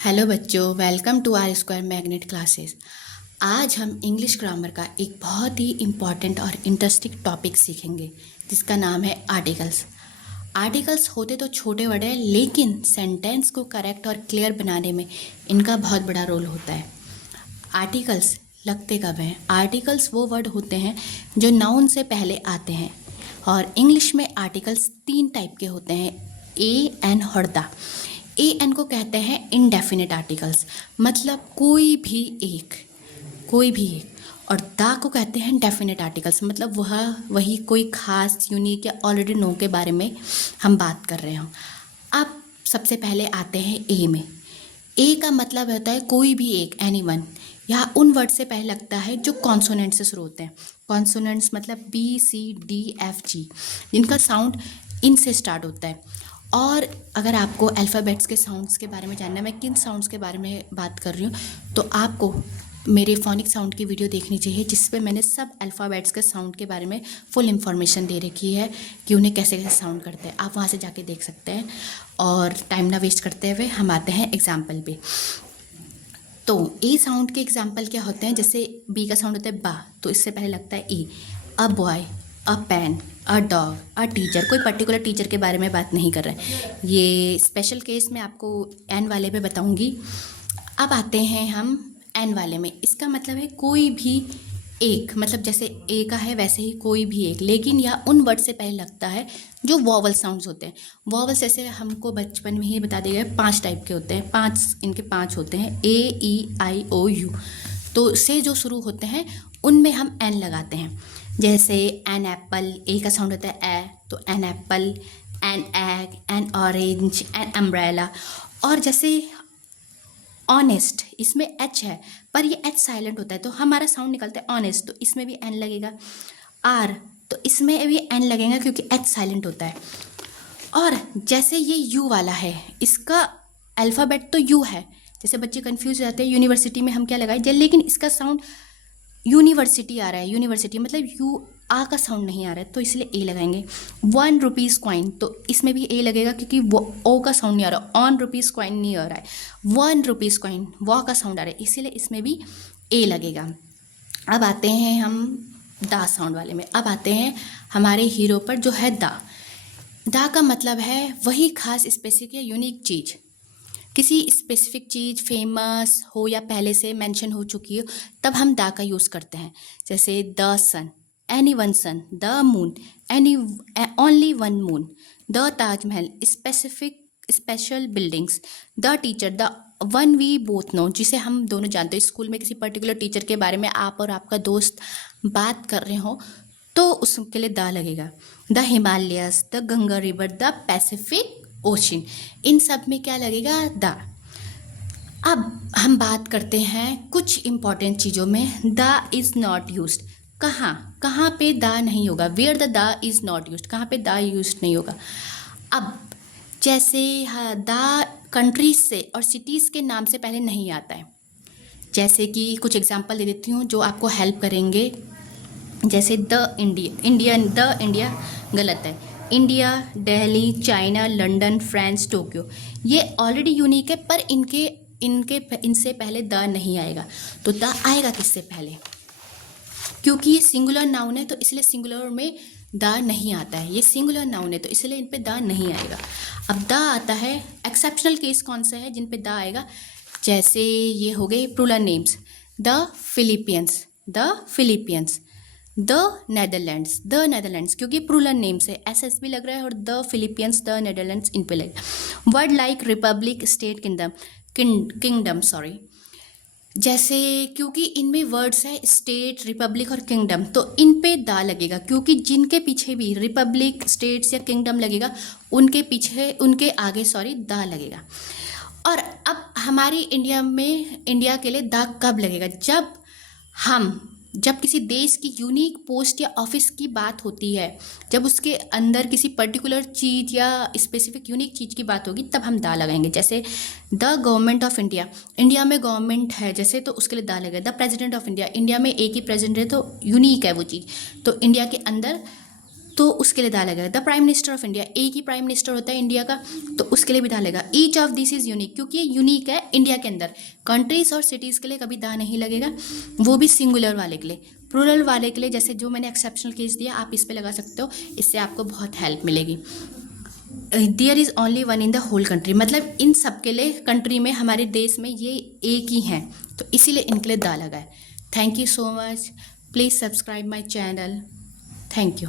Hello बच्चों, welcome to R square magnet classes. आज हम इंग्लिश ग्रामर का एक बहुत ही इम्पॉर्टेंट और इंटरेस्टिंग टॉपिक सीखेंगे जिसका नाम है आर्टिकल्स। आर्टिकल्स होते तो छोटे बड़े हैं, लेकिन सेंटेंस को करेक्ट और क्लियर बनाने में इनका बहुत बड़ा रोल होता है। आर्टिकल्स लगते कब हैं? आर्टिकल्स वो वर्ड होते हैं जो नाउन से पहले आते हैं, और इंग्लिश में आर्टिकल्स 3 टाइप के होते हैं, ए, एन और द। ए एन को कहते हैं इनडेफिनिट आर्टिकल्स, मतलब कोई भी एक, और द को कहते हैं डेफिनेट आर्टिकल्स, मतलब वही कोई खास, यूनिक या ऑलरेडी नो के बारे में हम बात कर रहे हों। अब सबसे पहले आते हैं ए में। ए का मतलब होता है कोई भी एक, एनीवन। यहाँ उन वर्ड से पहले लगता है जो कॉन्सोनेंट से शुरू होते हैं। कॉन्सोनेंट्स मतलब बी, सी, डी, एफ, जी, जिनका साउंड इन से स्टार्ट होता है। और अगर आपको अल्फ़ाबेट्स के साउंड्स के बारे में जानना है, मैं किन साउंड्स के बारे में बात कर रही हूँ, तो आपको मेरे फोनिक साउंड की वीडियो देखनी चाहिए, जिस पे मैंने सब अल्फ़ाबेट्स के साउंड के बारे में फुल इन्फॉर्मेशन दे रखी है कि उन्हें कैसे कैसे साउंड करते हैं। आप वहाँ से जाके देख सकते हैं। और टाइम ना वेस्ट करते हुए हम आते हैं एग्जाम्पल पे। तो ए साउंड के एग्जाम्पल क्या होते हैं? जैसे बी का साउंड होता है बा, तो इससे पहले लगता है a. A boy, a pen, a dog, a teacher. कोई पर्टिकुलर टीचर के बारे में बात नहीं कर रहे हैं, ये स्पेशल केस में आपको एन वाले पे बताऊंगी। अब आते हैं हम एन वाले में। इसका मतलब है कोई भी एक, मतलब जैसे ए का है वैसे ही कोई भी एक, लेकिन यह उन वर्ड से पहले लगता है जो वॉवल साउंड्स होते हैं। वॉवल्स ऐसे हमको बचपन में ही बता दिए गए 5 टाइप के होते हैं, 5 होते हैं, ए, ई, आई, ओ, यू। तो से जो शुरू होते हैं उनमें हम एन लगाते हैं। जैसे एन एप्पल, ए का साउंड होता है ए, तो an apple, an egg, an orange, an umbrella. और जैसे ऑनेस्ट, इसमें एच है पर ये एच साइलेंट होता है, तो हमारा साउंड निकलता है ऑनेस्ट, तो इसमें भी एन लगेगा। आर, तो इसमें भी एन लगेगा क्योंकि एच साइलेंट होता है। और जैसे ये यू वाला है, इसका अल्फ़ाबेट तो यू है, जैसे बच्चे कंफ्यूज हो जाते हैं यूनिवर्सिटी में हम क्या लगाए, लेकिन इसका साउंड यूनिवर्सिटी आ रहा है, यूनिवर्सिटी मतलब यू आ का साउंड नहीं आ रहा है, तो इसलिए ए लगाएंगे। 1 रुपीज़ कॉइन, तो इसमें भी ए लगेगा क्योंकि वो ओ का साउंड नहीं आ रहा। ऑन रुपीज़ कॉइन नहीं आ रहा है, 1 रुपीज़ कॉइन वो का साउंड आ रहा है, इसीलिए इसमें भी ए लगेगा। अब आते हैं हम दा साउंड वाले में। अब आते हैं हमारे हीरो पर, जो है दा। दा का मतलब है वही खास, स्पेसिफिक या यूनिक चीज़। किसी स्पेसिफिक चीज़ फेमस हो या पहले से मेंशन हो चुकी हो, तब हम दा का यूज़ करते हैं। जैसे the sun, any one sun, the moon, any only one moon, the Taj Mahal, specific special buildings, the teacher, the one we both know, जिसे हम दोनों जानते हैं। स्कूल में किसी पर्टिकुलर टीचर के बारे में आप और आपका दोस्त बात कर रहे हो तो उसके लिए द लगेगा। The Himalayas, the Ganga river, the Pacific ocean, इन सब में क्या लगेगा? द। अब हम बात करते हैं कुछ इंपॉर्टेंट चीज़ों में। द इज़ नॉट यूज्ड, कहाँ पे द नहीं होगा? Where the is not used, कहाँ पे द यूज्ड नहीं होगा? अब जैसे द कंट्रीज से और सिटीज़ के नाम से पहले नहीं आता है। जैसे कि कुछ एग्जांपल दे देती हूँ जो आपको हेल्प करेंगे। जैसे द इंडिया गलत है। India, Delhi, China, London, France, Tokyo, ये ऑलरेडी यूनिक है, पर इनसे पहले द नहीं आएगा। तो द आएगा किससे पहले? क्योंकि ये सिंगुलर नाउन है, तो इसलिए सिंगुलर में द नहीं आता है। ये सिंगुलर नाउन है, तो इसलिए इन पे द नहीं आएगा। अब द आता है, एक्सेप्शनल केस कौन सा है जिन पे द आएगा? जैसे ये हो गए plural names, the Philippines, the Netherlands, क्योंकि प्लूरल नेम्स है, एस भी लग रहा है, और द फिलीपियंस, द नेदरलैंड्स, इन पे लगे। Word like republic, state, kingdom, sorry. जैसे क्योंकि इनमें वर्ड्स है स्टेट, रिपब्लिक और किंगडम, तो इन पे दा लगेगा, क्योंकि जिनके पीछे भी रिपब्लिक, स्टेट्स या किंगडम लगेगा, उनके आगे दा लगेगा। और अब हमारी इंडिया के लिए दा कब लगेगा? जब किसी देश की यूनिक पोस्ट या ऑफिस की बात होती है, जब उसके अंदर किसी पर्टिकुलर चीज़ या स्पेसिफिक यूनिक चीज़ की बात होगी, तब हम दा लगाएंगे। जैसे the government of India, India में गवर्नमेंट है जैसे, तो उसके लिए दा लगेगा। The president of India, India में एक ही प्रेसिडेंट है, तो यूनिक है वो चीज़, तो इंडिया के अंदर तो उसके लिए डालेगा the prime minister of India, एक ही प्राइम मिनिस्टर होता है इंडिया का, तो उसके लिए भी डालेगा each of this is unique, क्योंकि ये यूनिक है इंडिया के अंदर। कंट्रीज और सिटीज़ के लिए कभी दा नहीं लगेगा, वो भी सिंगुलर वाले के लिए। प्लूरल वाले के लिए जैसे जो मैंने एक्सेप्शनल केस दिया आप इस पे लगा सकते हो, इससे आपको बहुत हेल्प मिलेगी। There is only one in the whole country, मतलब इन सब के लिए कंट्री में हमारे देश में ये एक ही हैं, तो इसीलिए इनके लिए दा लगा है। Thank you so much, please subscribe my channel, thank you.